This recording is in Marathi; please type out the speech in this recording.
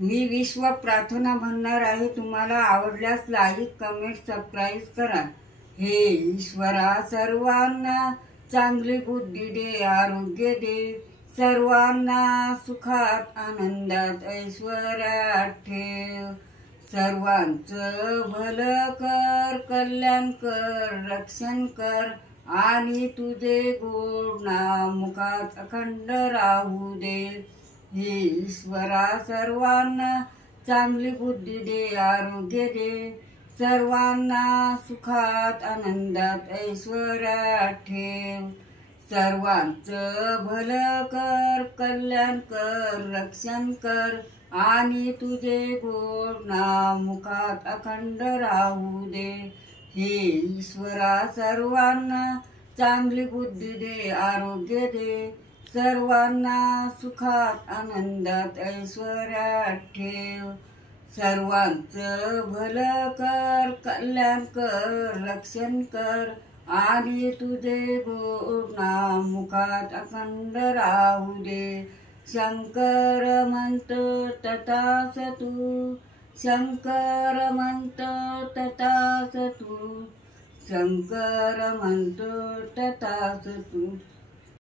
मी विश्व प्रार्थना म्हणणार आहे। तुम्हाला आवडल्यास लाईक कमेंट सबस्क्राईब करा। हे ईश्वरा सर्वांना चांगली बुद्धी दे, आरोग्य दे, सर्वांना सुखात आनंदात ऐश्वर्यात ठेव। सर्वांचं भलं कर, कल्याण कर, रक्षण कर आणि तुझे गोड नाम मुखात अखंड राहू दे। हे ईश्वरा सर्वांना चांगली बुद्धी दे, आरोग्य दे, सर्वांना सुखात आनंदात ऐश्वर्यात ठेव। सर्वांचं भलं कर, कल्याण कर, रक्षण कर आणि तुझे गोड नाम मुखात अखंड राहू दे। हे ईश्वरा सर्वांना चांगली बुद्धी दे, आरोग्य दे, सर्वांना सुखात आनंदात ऐश्वर्यात ठेव। सर्वांचं भलं कर, कल्याण कर, रक्षण कर आणि तुझे गोड नाम मुखात अखंड राहू दे। शंकर म्हणतो तथास्तु, शंकर म्हणतो तथास्तु, शंकर म्हणतो तथास्तु।